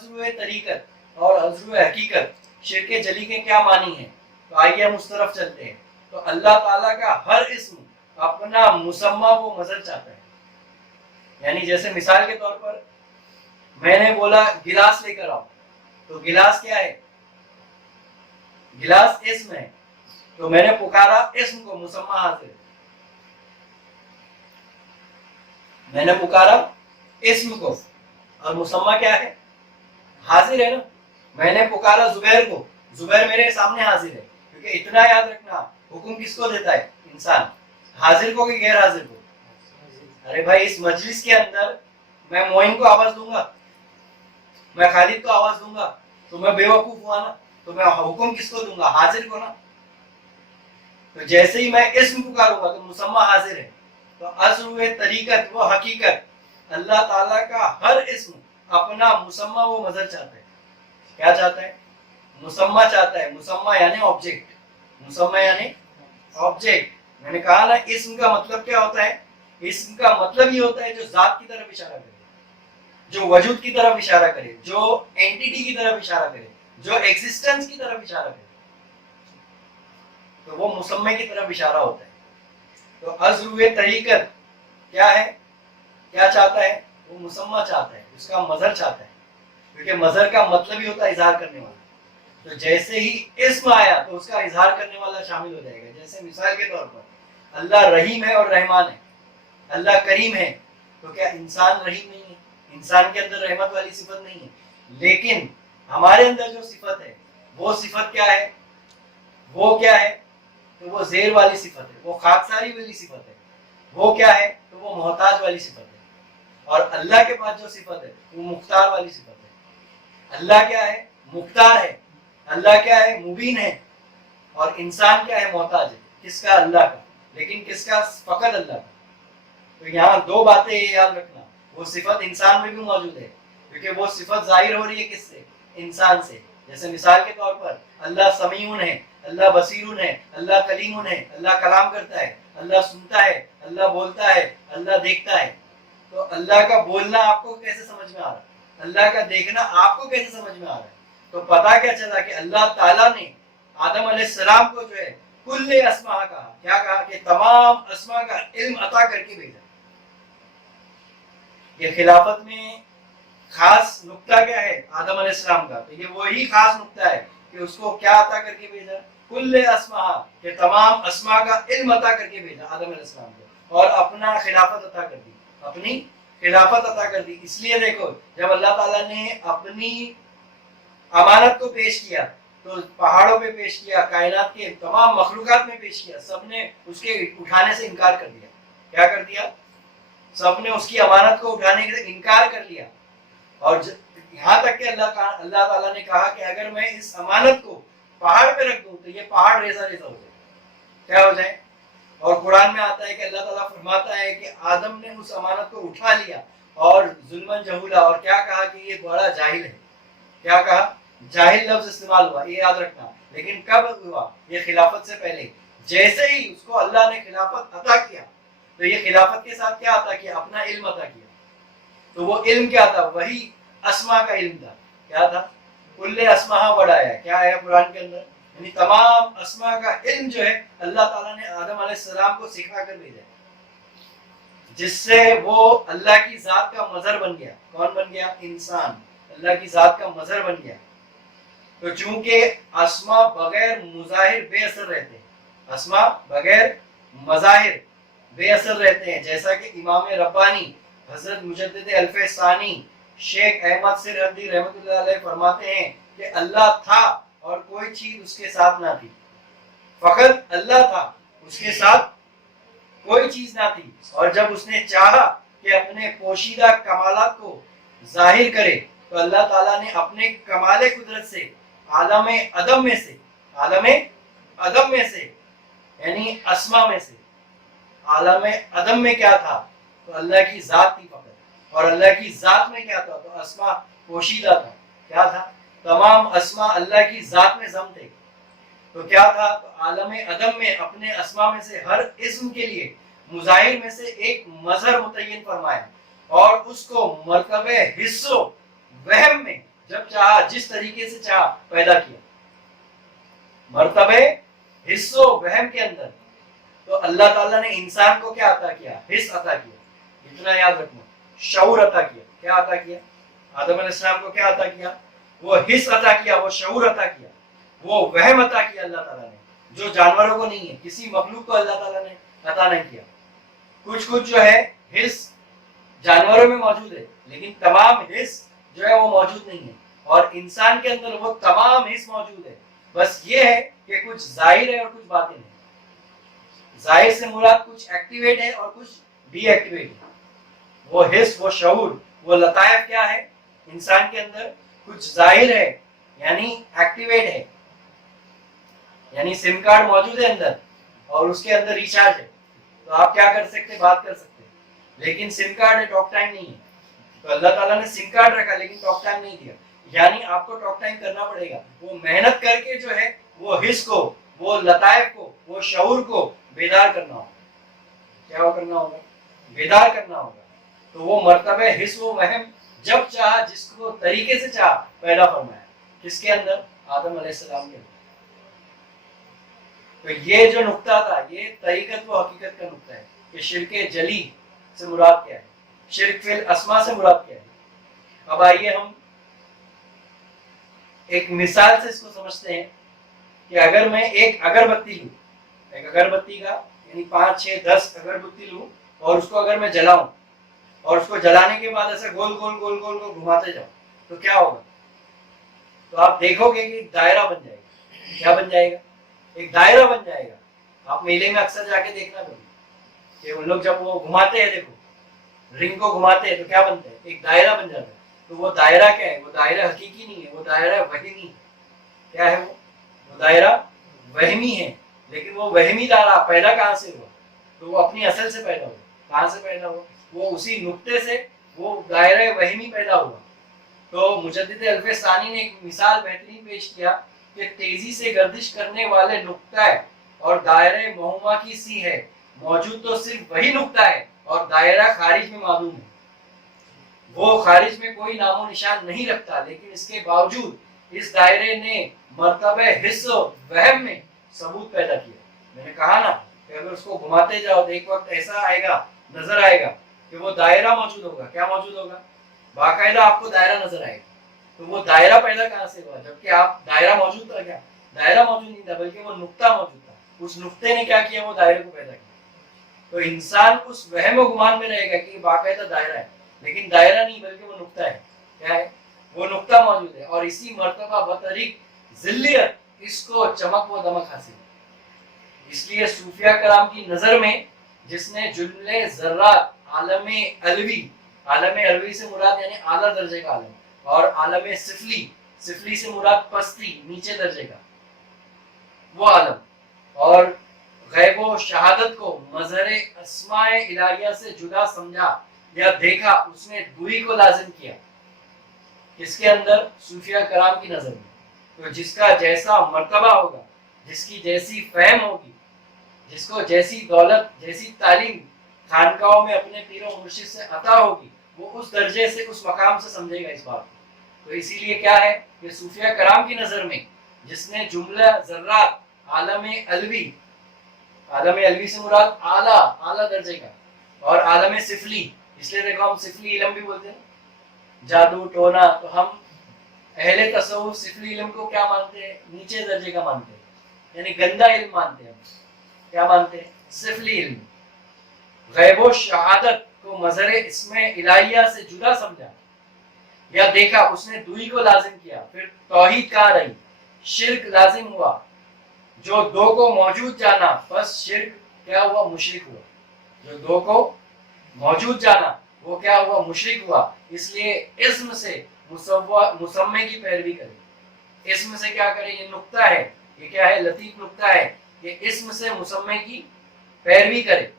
عزو طریقت اور عزو حقیقت شرک جلی کے کیا معنی ہیں، تو آئیے ہم اس طرف چلتے ہیں۔ تو اللہ تعالیٰ کا ہر اسم اپنا مسمى و مظہر چاہتا ہے، یعنی جیسے مثال کے طور پر میں نے بولا گلاس لے کر آؤ، تو گلاس کیا ہے؟ گلاس اسم ہے، تو میں نے پکارا اسم کو، مسمى حاضر ہے۔ میں نے پکارا اسم کو اور مسمى کیا ہے؟ حاضر ہے نا۔ میں نے پکارا زبیر کو، زبیر میرے سامنے حاضر ہے، کیونکہ اتنا یاد رکھنا حکم کس کو دیتا ہے؟ انسان، حاضر کو کہ غیر حاضر کو؟ ارے بھائی اس مجلس کے اندر میں معین کو آواز دوں گا، میں خالد کو آواز دوں گا تو میں بے وقوف ہوا نا، تو میں حکم کس کو دوں گا؟ حاضر کو نا۔ تو جیسے ہی میں اسم پکاروں گا تو مسمى حاضر ہے۔ تو عزو طریقت و حقیقت، اللہ تعالیٰ کا ہر اسم اپنا مسمى و مظہر چاہتا ہے۔ کیا چاہتا ہے؟ مسمى چاہتا ہے۔ مسمى یعنی آبجیکٹ، مسمى یعنی آبجیکٹ۔ میں نے کہا نا اسم کا مطلب کیا ہوتا ہے؟ اسم کا مطلب یہ ہوتا ہے جو ذات کی طرف اشارہ کرے، جو وجود کی طرف اشارہ کرے، جو اینٹیٹی کی طرف اشارہ کرے، جو ایگزسٹنس کی طرف اشارہ کرے، تو وہ مسمى کی طرف اشارہ ہوتا ہے۔ تو عزو طریقت کیا ہے؟ کیا چاہتا ہے؟ وہ مسمى چاہتا ہے، اس کا مظہر چاہتا ہے، کیونکہ مظہر کا مطلب ہی ہوتا ہے اظہار کرنے والا۔ تو جیسے ہی اسم آیا تو اس کا اظہار کرنے والا شامل ہو جائے گا۔ جیسے مثال کے طور پر اللہ رحیم ہے اور رحمان ہے، اللہ کریم ہے، تو کیا انسان رحیم نہیں ہے؟ انسان کے اندر رحمت والی صفت نہیں ہے، لیکن ہمارے اندر جو صفت ہے وہ صفت کیا ہے؟ وہ کیا ہے؟ تو وہ زیر والی صفت ہے، وہ خاکساری والی صفت ہے۔ وہ کیا ہے؟ تو وہ محتاج والی صفت ہے۔ اور اللہ کے پاس جو صفت ہے وہ مختار والی صفت ہے۔ اللہ کیا ہے؟ مختار ہے۔ اللہ کیا ہے؟ مبین ہے۔ اور انسان کیا ہے؟ محتاج ہے۔ کس کا؟ اللہ کا۔ لیکن کس کا؟ فقط اللہ کا۔ تو یہاں دو باتیں یاد رکھنا، وہ صفت انسان میں بھی موجود ہے، کیونکہ وہ صفت ظاہر ہو رہی ہے کس سے؟ انسان سے۔ جیسے مثال کے طور پر اللہ سمیع ہے، اللہ بصیر ہے، اللہ کلیم ہے، اللہ کلام کرتا ہے، اللہ سنتا ہے، اللہ بولتا ہے، اللہ دیکھتا ہے۔ تو اللہ کا بولنا آپ کو کیسے سمجھ میں آ رہا ہے؟ اللہ کا دیکھنا آپ کو کیسے سمجھ میں آ رہا ہے؟ تو پتا کیا چلا کہ اللہ تعالیٰ نے آدم علیہ السلام کو جو ہے کل اسماء کہا۔ کیا کہا؟ کہ تمام اسماء کا علم عطا کر کے بھیجا۔ یہ خلافت میں خاص نقطہ کیا ہے آدم علیہ السلام کا؟ تو یہ وہی خاص نقطہ ہے کہ اس کو کیا عطا کر کے بھیجا؟ کل اسماء، کہ تمام اسماء کا علم عطا کر کے بھیجا آدم علیہ السلام کو، اور اپنا خلافت عطا کر دی، اپنی خلافت عطا کر دی۔ اس لیے دیکھو جب اللہ تعالیٰ نے اپنی امانت کو پیش کیا تو پہاڑوں پہ پیش کیا، کائنات کے تمام مخلوقات میں پیش کیا، سب نے اس کے اٹھانے سے انکار کر دیا۔ کیا کر دیا؟ سب نے اس کی امانت کو اٹھانے سے انکار کر لیا۔ اور یہاں تک کہ اللہ تعالیٰ نے کہا کہ اگر میں اس امانت کو پہاڑ پہ رکھ دوں تو یہ پہاڑ ریزہ ریزہ ہو جائے، کیا ہو جائے؟ اور قرآن میں آتا ہے کہ اللہ تعالیٰ فرماتا ہے کہ آدم نے اس امانت کو اٹھا لیا اور ظلماً جہولا، اور کیا کہا کہ یہ بڑا جاہل ہے۔ کیا کہا؟ جاہل لفظ استعمال ہوا، یہ یاد رکھنا۔ لیکن کب ہوا؟ یہ خلافت سے پہلے۔ جیسے ہی اس کو اللہ نے خلافت عطا کیا تو یہ خلافت کے ساتھ کیا عطا کیا؟ اپنا علم عطا کیا۔ تو وہ علم کیا تھا؟ وہی اسماء کا علم تھا۔ کیا تھا؟ کل اسماء بڑھایا۔ کیا ہے قرآن کے اندر؟ یعنی تمام اسماء کا علم جو ہے اللہ تعالیٰ نے آدم علیہ السلام کو سکھا کر بھیجا، جس سے وہ اللہ کی ذات کا مظہر بن گیا۔ کون بن گیا؟ انسان اللہ کی ذات کا مظہر بن گیا۔ تو چونکہ اسماء بغیر مظاہر بے اثر رہتے ہیں، اسماء بغیر مظاہر بے اثر رہتے ہیں، جیسا کہ امام ربانی حضرت مجدد الف ثانی شیخ احمد سرہندی رحمۃ اللہ علیہ فرماتے ہیں کہ اللہ تھا اور کوئی چیز اس کے ساتھ نہ تھی، فقط اللہ تھا، اس کے ساتھ کوئی چیز نہ تھی، اور جب اس نے چاہا کہ اپنے پوشیدہ کمالات کو ظاہر کرے تو اللہ تعالیٰ نے اپنے کمال قدرت سے عالم عدم میں سے، عالم عدم میں سے یعنی اسماء میں سے، عالم عدم میں کیا تھا؟ تو اللہ کی ذات تھی فقط، اور اللہ کی ذات میں کیا تھا؟ تو اسماء پوشیدہ تھا۔ کیا تھا؟ تمام اسماء اللہ کی ذات میں ضم تھے۔ تو کیا تھا؟ تو عالم عدم میں اپنے اسماء میں سے ہر اسم کے لیے مظاہر میں سے ایک مظہر متعین فرمایا، اور اس کو مرتبہ حس و وہم میں جب जिस तरीके से चाहा पैदा किया। मर्तबे हिस्सो वहम के अंदर तो अल्लाह ताला ने इंसान को क्या अता किया? हिस्स अता किया। इतना याद रखना, शऊर अता किया। क्या अता किया? आदम अलैहिस्सलाम को क्या अता किया? वो हिस्स अता किया, वो शऊर अता किया, वो वहम अता किया अल्लाह ताला ने, जो जानवरों को नहीं है, किसी मखलूक को अल्लाह ताला ने अता नहीं किया। कुछ कुछ जो है हिस्स जानवरों में मौजूद है, लेकिन तमाम हिस्स जो है वो मौजूद नहीं है, और इंसान के अंदर वो तमाम हिस्स मौजूद है। बस ये है कि कुछ जाहिर है और कुछ बातिन है। जाहिर से मुराद कुछ एक्टिवेट है और कुछ डीएक्टिवेट है। वो हिस्स, वो शऊर, वो लतायफ क्या है इंसान के अंदर? कुछ जाहिर है यानी एक्टिवेट है, यानी सिम कार्ड मौजूद है अंदर और उसके अंदर रिचार्ज है, तो आप क्या कर सकते, बात कर सकते हैं। लेकिन सिम कार्ड है, टॉक टाइम नहीं है। तो अल्लाह ताला ने सिम कार्ड रखा लेकिन टॉक टाइम नहीं दिया, यानी आपको टॉक टाइम करना पड़ेगा। वो मेहनत करके जो है वो हिस्स को, वो लतायफ को, वो शऊर को बेदार करना होगा। क्या करना होगा? बेदार करना होगा। तो वो मर्तबे हिस्स, वो वहम जब चाहा, जिसको तरीके से चाहा पैदा फरमाया। किसके अंदर? आदम अलैहिस्सलाम के अंदर। तो ये जो नुक्ता था, ये तरीकत व हकीकत का नुक्ता है कि शिरके जली से मुराद क्या है, शिरक फिल अस्मा से मुराद क्या है। अब आइए हम एक मिसाल से इसको समझते हैं कि अगर मैं एक अगरबत्ती लूं, एक अगरबत्ती का यानी 5, 6, 10 अगरबत्ती लूं और उसको अगर मैं जलाऊं और उसको जलाने के बाद ऐसे गोल गोल गोल गोल गोल घुमाते जाऊं तो क्या होगा? तो आप देखोगे कि एक दायरा बन जाएगा। क्या बन जाएगा? एक दायरा बन जाएगा। आप मेले में अक्सर जाके देखना कभी कि उन लोग जब वो घुमाते हैं, देखो रिंग को घुमाते हैं तो क्या बनता है? एक दायरा बन जाता है। तो वो दायरा क्या है? वो दायरा हकीकी नहीं है, वो दायरा वहमी है। क्या है वो दायरा वहमी है। लेकिन वो वहमी दायरा पैदा कहाँ से हुआ? तो वो अपनी असल से पैदा हुआ। कहाँ से पैदा हुआ? वो उसी नुक्ते से वो दायरा वहमी पैदा हुआ। तो मुजद्दिद अल्फसानी ने एक मिसाल बेहतरीन पेश किया कि तेजी से गर्दिश करने वाले नुक्ता है और दायरे महुमा की सी है, मौजूद तो सिर्फ वही नुक्ता है और दायरा खारिज में मालूम है। वो खारिज में कोई नामो निशान नहीं रखता, लेकिन इसके बावजूद इस दायरे ने मर्तबे हिस्सो वहम में सबूत पैदा किया। मैंने कहा ना कि अगर उसको घुमाते जाओ तो एक वक्त ऐसा आएगा, नजर आएगा कि वो दायरा मौजूद होगा। क्या मौजूद होगा? बाकायदा आपको दायरा नजर आएगा। तो वो दायरा पैदा कहाँ से हुआ? जबकि आप दायरा मौजूद था। क्या दायरा मौजूद नहीं था, बल्कि वो नुक्ता मौजूद था। उस नुक्ते ने क्या किया? वो दायरे को पैदा किया। तो इंसान उस वहम व गुमान में रहेगा कि बाकायदा दायरा है, लेकिन दायरा नहीं बल्कि वो नुक्ता है। क्या है? वो नुक्ता मौजूद है। और इसी मर्तबा बतरीक जिल्लियत इसको चमक व दमक हासिल। इसलिए सूफिया कराम की नजर में जिसने जुमले ज़र्रात आलमे अलवी, आलमे अलवी से मुराद यानी आला दर्जे का आलम, और आलमे सिफली, सिफली से मुराद पस्ती नीचे दर्जे का वो आलम, और गैबो शहादत को मजहर अस्माए इलाहिया से जुदा समझा या देखा, उसने दूरी को लाजिम किया। किसके अंदर? सूफिया कराम की नजर में। तो जिसका जैसा मर्तबा होगा, जिसकी जैसी फहम होगी, जिसको जैसी दौलत, जैसी तालीम खानकाहों में अपने पीरों मुर्शिद से अता होगी, वो उस दर्जे से, उस मकाम से समझेगा इस बात को। तो इसीलिए क्या है कि सूफिया कराम की नजर में जिसने जुमला ज़र्रात आलमे अलवी, आलमे अलवी से मुराद आला, आला दर्जे का, और आलमे सिफली, इसलिए देखो हम सिफली इल्म भी बोलते हैं, जादू टोना। तो हम अहले तसव्वुफ सिफली इल्म को क्या मानते हैं? नीचे दर्जे का मानते हैं, यानी गंदा इल्म मानते हैं। क्या मानते हैं? सिफली इल्म। गैबो शहादत को मजहर इसमें इलाहिया से जुदा समझा या देखा, उसने दूरी को लाजिम किया। फिर तौहीद कहाँ रही? शिर्क लाजिम हुआ। जो दो को मौजूद जाना, बस शिर्क क्या हुआ? मुशरिक हुआ। जो दो को मौजूद जाना वो क्या हुआ? मुशरिक हुआ। इसलिए इस्म से मुसम्मे की पैरवी करें। इस्म से क्या करें? ये नुक्ता है, ये क्या है? लतीफ नुक्ता है। ये इस्म से मुसम्मे की पैरवी करे।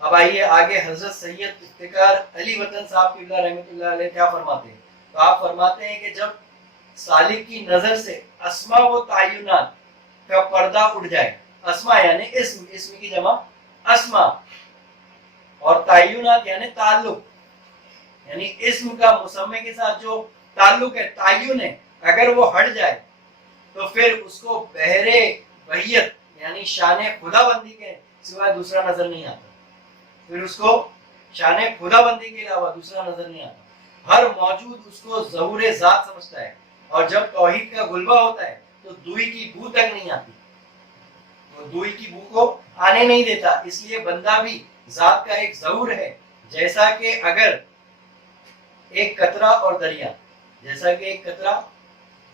अब आइए आगे हजरत सैयद इफ्तिकार अली वतन साहब क़िबला रहमतुल्लाह अलैह क्या फरमाते हैं। तो आप फरमाते हैं कि जब सालिक की नजर से अस्मा व तायुनात का पर्दा उड़ जाए, अस्मा यानी इस्म, इस्म की जमा अस्मा, और तायुनात यानी ताल्लुक, यानी इस्म का मुसम्मे के साथ जो ताल्लुक है, तायुन है, अगर वो हट जाए तो फिर उसको बहरे वहियत यानी शान खुदाबंदी के सिवाय दूसरा नजर नहीं आता, फिर उसको शान खुदाबंदी के अलावा दूसरा नजर नहीं आता। हर मौजूद उसको ज़हूर ज़ात समझता है, और जब तौहीद का गुलबा होता है तो दूई की बू तक नहीं आती, वो दूई की बू को आने नहीं देता। इसलिए बंदा भी ज़ात का एक ज़हूर है, जैसा कि अगर एक कतरा और दरिया, जैसा कि एक कतरा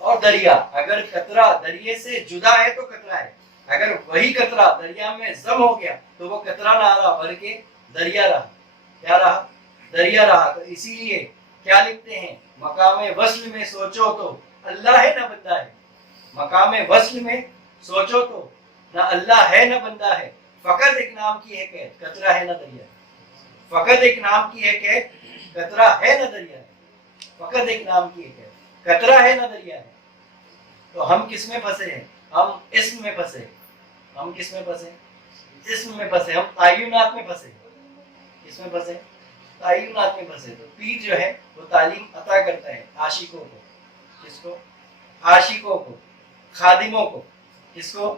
और दरिया, अगर कतरा दरिये से जुदा है तो कतरा है, अगर वही कतरा दरिया में जम हो गया तो वो कतरा ना रहा बल्कि दरिया रहा। क्या रहा? दरिया रहा। तो इसीलिए क्या लिखते हैं, मकाम वस्ल में सोचो तो अल्लाह है ना बंदा है। मकाम वस्ल में सोचो तो ना अल्लाह है ना बंदा है, फकत एक नाम की है कैद, कतरा है ना दरिया। फकत एक नाम की है कैद, कतरा है ना दरिया है। फकत एक नाम की है कैद, कतरा है ना दरिया है। तो हम किस में फंसे हैं? हम इस्म में फंसे। हम किस में फंसे? इस्म में फंसे। हम तायुनात में फंसे। किस में फंसे? तायुनात में फंसे। तो पीर जो है वो तालीम अता करता है आशिकों को। किसको? आशिकों को, खादिमों को। किसको?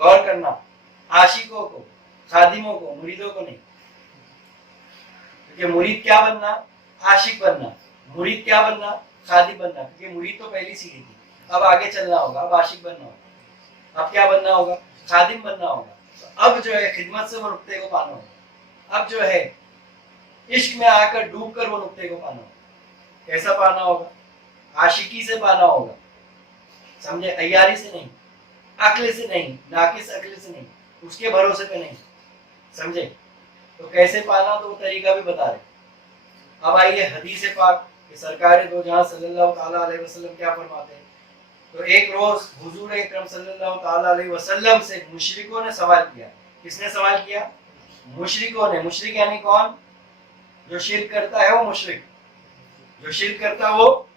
गौर करना, आशिकों को, खादिमों को, मुरीदों को नहीं। क्योंकि मुरीद क्या बनना? आशिक बनना। मुरीद क्या बनना? खादिम बनना। क्योंकि मुरीद तो पहली सीढ़ी थी, अब आगे चलना होगा, अब आशिक बनना होगा, अब क्या बनना होगा? खादिम बनना होगा। तो अब जो है खिदमत से वो नुक्ते को पाना होगा। अब जो है इश्क में आकर डूब कर वो नुक्ते को पाना होगा। कैसा पाना होगा? आशिकी से पाना होगा, समझे? अय्यारी से नहीं, अक्ल से नहीं, नाकिस अक्ल से नहीं, उसके भरोसे पे नहीं, समझे? तो कैसे पाना, तो वो तरीका भी बता रहे। अब आइए हदीस पाक कि सरकार दो जहां सल्लल्लाहु ताला अलैहि वसल्लम क्या फरमाते हैं। तो एक रोज हुजूर अकरम सल्लल्लाहु ताला अलैहि वसल्लम से मुशरिकों ने सवाल किया। किसने सवाल किया? मुशरिकों ने। मुशरिक यानी कौन? जो शिर्क करता है वो मुशरिक, जो शिर्क करता है वो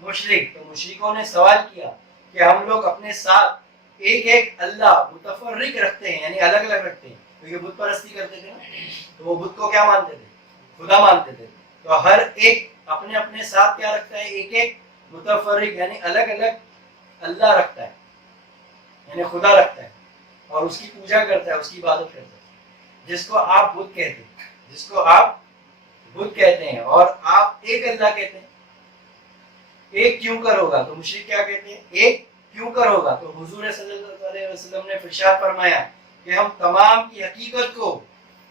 मुशरिक। तो मुशरिकों ने सवाल किया कि हम लोग अपने साथ एक एक अल्लाह मुतफर्रिक रखते हैं, यानी अलग अलग रखते हैं। तो ये बुत परस्ती करते थे ना, तो वो बुत को क्या मानते थे? खुदा मानते थे। तो हर एक अपने अपने साथ क्या रखता है? एक एक मुतफर्रिक यानी अलग अलग अल्लाह रखता है, यानी खुदा रखता है, और उसकी पूजा करता है, उसकी इबादत करता है, जिसको आप बुत कहते हैं, जिसको आप बुत कहते हैं। और आप एक अल्लाह कहते हैं। एक क्यों कर होगा? तो मुशरिक क्या कहते हैं? एक क्यों कर होगा? तो हुजूर सल्लल्लाहु अलैहि वसल्लम ने इरशाद फरमाया कि हम तमाम की हकीकत को,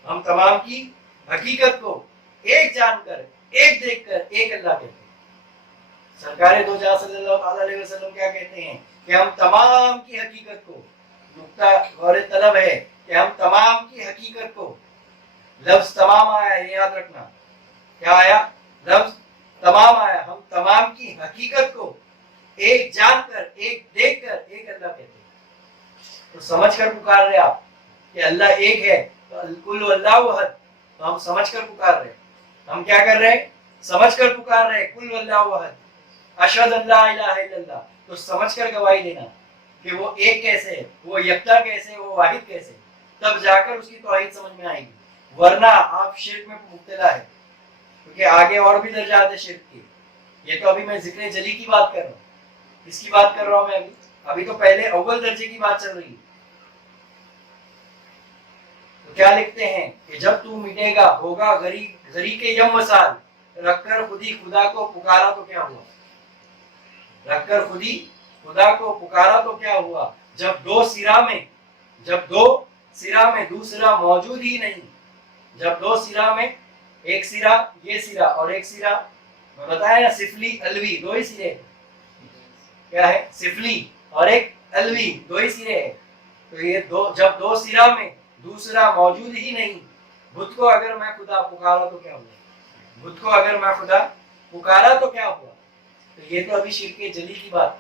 हम तमाम की हकीकत को एक जानकर, एक देखकर एक अल्लाह कहते हैं। सरकार दो जहां सल्लल्लाहु अलैहि वसल्लम क्या कहते हैं कि हम तमाम की हकीकत को, नुक्ता गौर तलब है कि हम तमाम की हकीकत को, लफ्ज तमाम आया, ये याद रखना। क्या आया? लफ्ज तमाम आया। हम तमाम की हकीकत को एक जानकर, एक देखकर एक अल्लाह कहते हैं। तो समझ कर पुकार रहे आप कि अल्लाह एक है, तो कुल अल्लाहु अहद, तो हम समझ कर पुकार रहे। हम क्या कर रहे हैं? समझ कर पुकार रहे, कुल अल्लाहु अहद, अशहदु अल्ला इलाहा इल्लल्लाह। तो समझ कर गवाही देना कि वो एक कैसे है, वो यकता कैसे है, वो वाहिद कैसे है, तब जाकर उसकी तौहीद समझ में आएगी। वरना आप शिर्क में मुब्तला है, क्योंकि आगे और भी दर्जात है शिर्क के। ये तो अभी मैं जिक्र जली की बात कर रहा हूँ। किसकी बात कर रहा हूँ मैं? अभी तो पहले अव्वल दर्जे की बात चल रही है। तो क्या लिखते हैं कि जब तू मिटेगा होगा गरी के यम वसाल, रखकर खुदी खुदा को पुकारा तो क्या हुआ? रखकर खुदी खुदा को पुकारा तो क्या हुआ? जब दो सिरा में दूसरा मौजूद ही नहीं, जब दो सिरा में, एक सिरा ये सिरा और एक सिरा, मैं बताया ना, सिफली अलवी, दो ही सिरे। क्या है? सिफली और एक अलवी, दो ही सिरे है। तो ये दो, जब दो सिरा में दूसरा मौजूद ही नहीं, बुत को अगर मैं खुदा पुकारा तो क्या हुआ? बुत को अगर मैं खुदा पुकारा तो क्या हुआ? तो ये तो अभी शिर्क जली की बात।